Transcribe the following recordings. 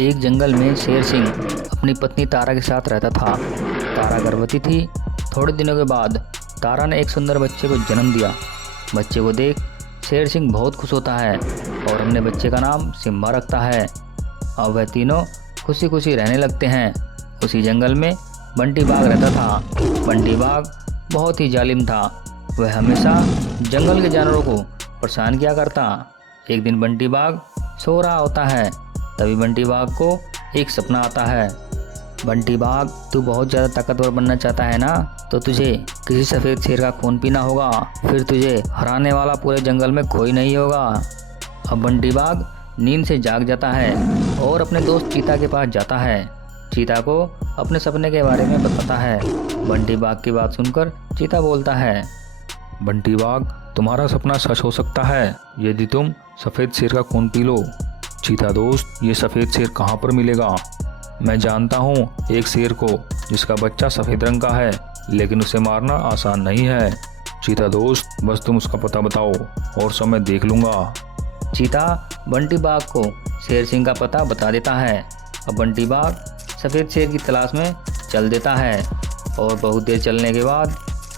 एक जंगल में शेर सिंह अपनी पत्नी तारा के साथ रहता था। तारा गर्भवती थी। थोड़े दिनों के बाद तारा ने एक सुंदर बच्चे को जन्म दिया। बच्चे को देख शेर सिंह बहुत खुश होता है और अपने बच्चे का नाम सिम्बा रखता है। अब वह तीनों खुशी खुशी रहने लगते हैं। उसी जंगल में बंटी बाघ रहता था। बंटी बाघ बहुत ही जालिम था। वह हमेशा जंगल के जानवरों को परेशान किया करता। एक दिन बंटी बाघ सो रहा होता है, तभी बंटी बाघ को एक सपना आता है। बंटी बाघ, तू बहुत ज़्यादा ताकतवर बनना चाहता है ना, तो तुझे किसी सफ़ेद शेर का खून पीना होगा, फिर तुझे हराने वाला पूरे जंगल में कोई नहीं होगा। अब बंटी बाघ नींद से जाग जाता है और अपने दोस्त चीता के पास जाता है। चीता को अपने सपने के बारे में बताता है। बंटी बाघ की बात सुनकर चीता बोलता है, बंटी बाघ, तुम्हारा सपना सच हो सकता है यदि तुम सफ़ेद शेर का खून पी लो। चीता दोस्त, ये सफ़ेद शेर कहाँ पर मिलेगा? मैं जानता हूँ एक शेर को जिसका बच्चा सफ़ेद रंग का है, लेकिन उसे मारना आसान नहीं है। चीता दोस्त, बस तुम उसका पता बताओ और सब मैं देख लूँगा। चीता बंटी बाघ को शेर सिंह का पता बता देता है। अब बंटी बाघ सफ़ेद शेर की तलाश में चल देता है और बहुत देर चलने के बाद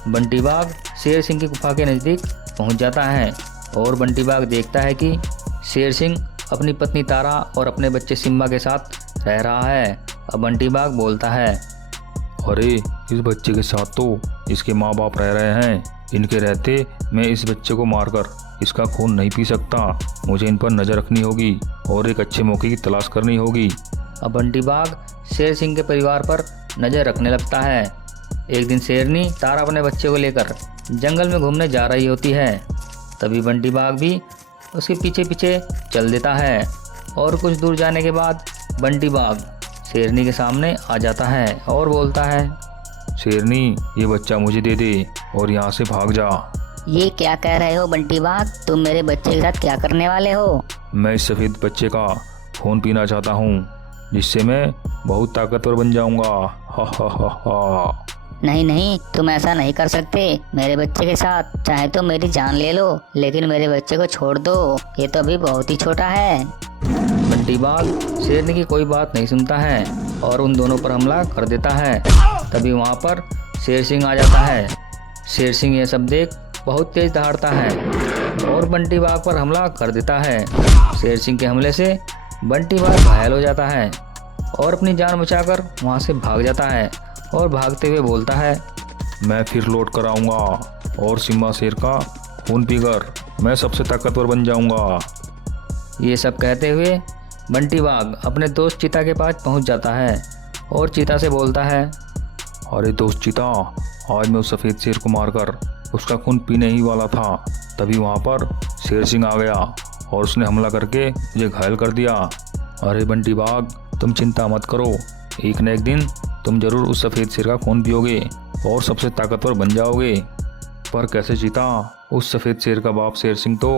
बंटी बाघ शेर सिंह की गुफा के नज़दीक पहुंच जाता है और बंटी बाघ देखता है कि शेर सिंह अपनी पत्नी तारा और अपने बच्चे सिम्बा के साथ रह रहा है। अब बंटी बाघ बोलता है, अरे, इस बच्चे के साथ तो इसके माँ बाप रह रहे हैं। इनके रहते मैं इस बच्चे को मारकर इसका खून नहीं पी सकता। मुझे इन पर नज़र रखनी होगी और एक अच्छे मौके की तलाश करनी होगी। अब बंटी बाघ शेर सिंह के परिवार पर नज़र रखने लगता है। एक दिन शेरनी तारा अपने बच्चे को लेकर जंगल में घूमने जा रही होती है। तभी बंटी बाघ भी उसके पीछे पीछे चल देता है और कुछ दूर जाने के बाद बंटी बाघ शेरनी के सामने आ जाता है और बोलता है, शेरनी, ये बच्चा मुझे दे दे और यहाँ से भाग जा। ये क्या कह रहे हो बंटी बाघ? तुम मेरे बच्चे के साथ क्या करने वाले हो? मैं इस सफ़ेद बच्चे का खून पीना चाहता हूँ, जिससे मैं बहुत ताकतवर बन जाऊँगा। हा हा हा हा। नहीं नहीं, तुम ऐसा नहीं कर सकते। मेरे बच्चे के साथ चाहे तो मेरी जान ले लो, लेकिन मेरे बच्चे को छोड़ दो। ये तो अभी बहुत ही छोटा है। बंटी बाघ शेरनी की कोई बात नहीं सुनता है और उन दोनों पर हमला कर देता है। तभी वहाँ पर शेर सिंह आ जाता है। शेर सिंह ये सब देख बहुत तेज दहाड़ता है और बंटी बाघ पर हमला कर देता है। शेर सिंह के हमले से बंटी बाघ घायल हो जाता है और अपनी जान बचाकर वहाँ से भाग जाता है और भागते हुए बोलता है, मैं फिर लौट कर आऊँगा और सिम्बा शेर का खून पीकर मैं सबसे ताकतवर बन जाऊँगा। ये सब कहते हुए बंटी बाघ अपने दोस्त चीता के पास पहुँच जाता है और चीता से बोलता है, अरे दोस्त चीता, आज मैं उस सफ़ेद शेर को मारकर उसका खून पीने ही वाला था। तभी वहाँ पर शेर सिंह आ गया और उसने हमला करके मुझे घायल कर दिया। अरे बंटी बाघ, तुम चिंता मत करो, एक न एक दिन तुम जरूर उस सफ़ेद शेर का खून पियोगे और सबसे ताकतवर बन जाओगे। पर कैसे चीता? उस सफ़ेद शेर का बाप शेर सिंह तो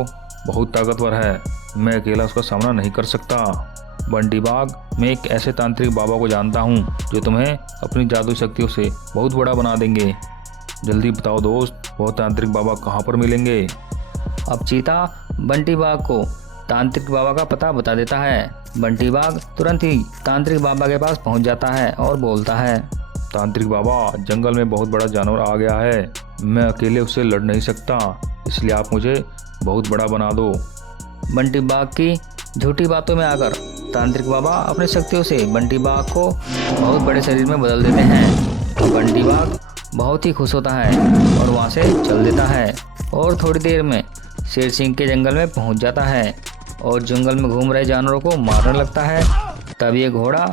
बहुत ताकतवर है, मैं अकेला उसका सामना नहीं कर सकता। बंटी बाघ, मैं एक ऐसे तांत्रिक बाबा को जानता हूँ जो तुम्हें अपनी जादू शक्तियों से बहुत बड़ा बना देंगे। जल्दी बताओ दोस्त, वो तांत्रिक बाबा कहाँ पर मिलेंगे? अब चीता बंटी बाघ को तांत्रिक बाबा का पता बता देता है। बंटी बाघ तुरंत ही तांत्रिक बाबा के पास पहुंच जाता है और बोलता है, तांत्रिक बाबा, जंगल में बहुत बड़ा जानवर आ गया है, मैं अकेले उससे लड़ नहीं सकता, इसलिए आप मुझे बहुत बड़ा बना दो। बंटी बाघ की झूठी बातों में आकर तांत्रिक बाबा अपनी शक्तियों से बंटी बाघ को बहुत बड़े शरीर में बदल देते हैं। और बंटी बाघ बहुत ही खुश होता है और वहाँ से चल देता है और थोड़ी देर में शेर सिंह के जंगल में पहुँच जाता है और जंगल में घूम रहे जानवरों को मारने लगता है। तब ये घोड़ा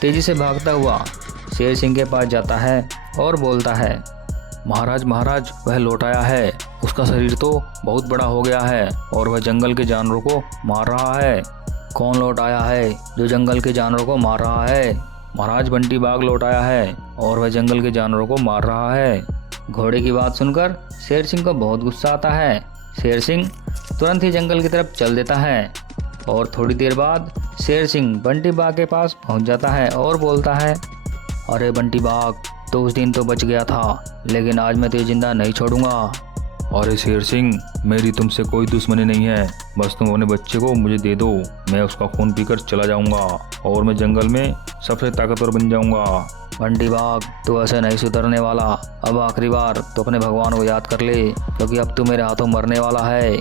तेजी से भागता हुआ शेर सिंह के पास जाता है और बोलता है, महाराज महाराज, वह लौट आया है। उसका शरीर तो बहुत बड़ा हो गया है और वह जंगल के जानवरों को मार रहा है। कौन लौट आया है जो जंगल के जानवरों को मार रहा है? महाराज, बंटी बाघ लौट आया है और वह जंगल के जानवरों को मार रहा है। घोड़े की बात सुनकर शेर सिंह को बहुत गुस्सा आता है। शेर सिंह तुरंत ही जंगल की तरफ चल देता है और थोड़ी देर बाद शेर सिंह बंटी बाघ के पास पहुंच जाता है और बोलता है, अरे बंटी बाघ, तो उस दिन तो बच गया था, लेकिन आज मैं तुझे जिंदा नहीं छोड़ूंगा। अरे शेर सिंह, मेरी तुमसे कोई दुश्मनी नहीं है, बस तुम अपने बच्चे को मुझे दे दो, मैं उसका खून पीकर चला जाऊंगा और मैं जंगल में सबसे ताकतवर बन जाऊंगा। बंटी बाघ, तू ऐसे नहीं सुधरने वाला। अब आखिरी बार तो अपने भगवान को याद कर ले, क्योंकि अब तू मेरे हाथों मरने वाला है।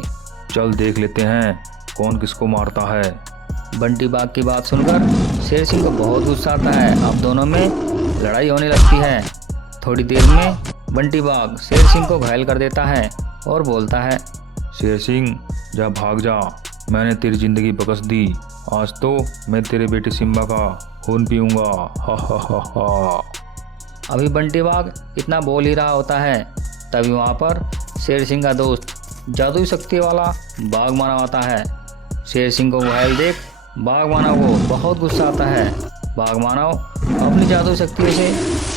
चल देख लेते हैं कौन किसको मारता है। बंटी बाघ की बात सुनकर शेर सिंह को बहुत गुस्सा आता है। अब दोनों में लड़ाई होने लगती है। थोड़ी देर में बंटी बाघ शेर सिंह को घायल कर देता है और बोलता है, शेर सिंह जा, भाग जा, मैंने तेरी जिंदगी बख्श दी, आज तो मैं तेरे बेटे सिम्बा का खून पीऊंगा। हा हा हा हा। अभी बंटी बाघ इतना बोल ही रहा होता है, तभी वहाँ पर शेर सिंह का दोस्त जादुई शक्ति वाला बाघ मानव आता है। शेर सिंह को घायल देख बाघ मानव को बहुत गुस्सा आता है। बाघ मानव अपनी जादुई शक्तियों से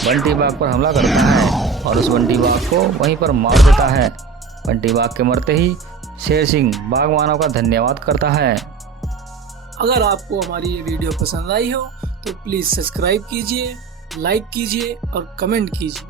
बंटी बाघ पर हमला करता है और उस बंटी बाघ को वहीं पर मार देता है। बंटी बाघ के मरते ही शेर सिंह बाघ मानव का धन्यवाद करता है। अगर आपको हमारी ये वीडियो पसंद आई हो तो प्लीज़ सब्सक्राइब कीजिए, लाइक कीजिए और कमेंट कीजिए।